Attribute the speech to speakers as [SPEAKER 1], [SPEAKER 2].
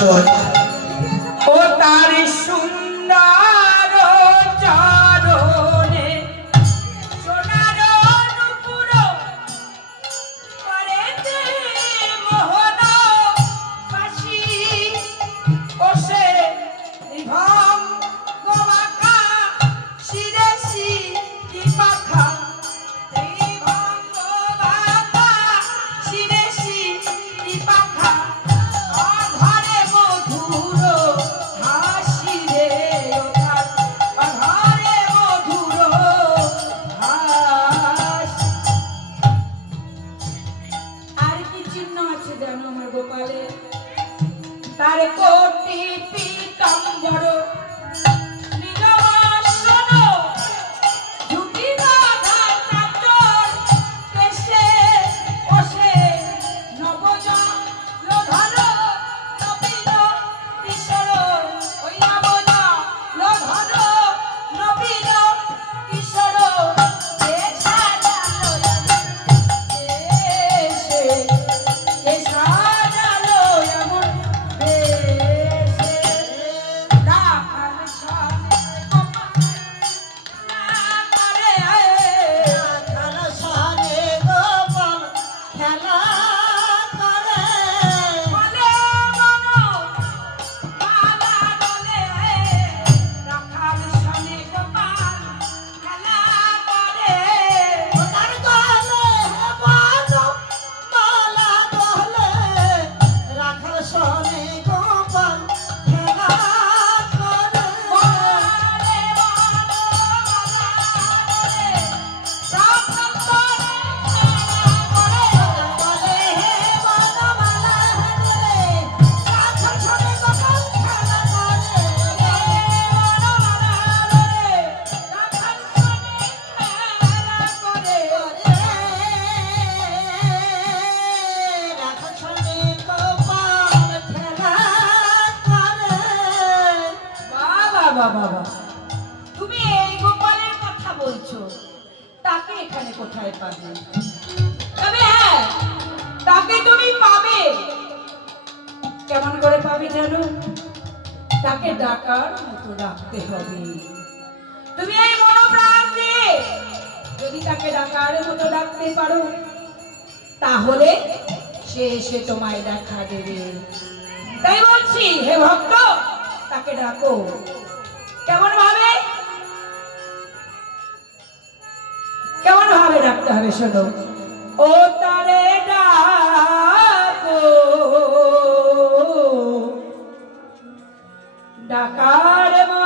[SPEAKER 1] สวั গোপালে তার কোট এখানে কোথায় পাবে? তবে হ্যাঁ তাকে তুমি পাবে। কেমন করে পাবে জানো? তাকে ডাকার মতো ডাকতে হবে। তুমি এই মনোপ্রাণ দিয়ে যদি তাকে ডাকার মতো ডাকতে পারো, তাহলে সে এসে তোমায় দেখা দেবে। তাই বলছি, হে ভক্ত, তাকে ডাকো। কেমন ভাবে ডাকতে হবে শোনো? ও তারে ডাকো। ডাকার মা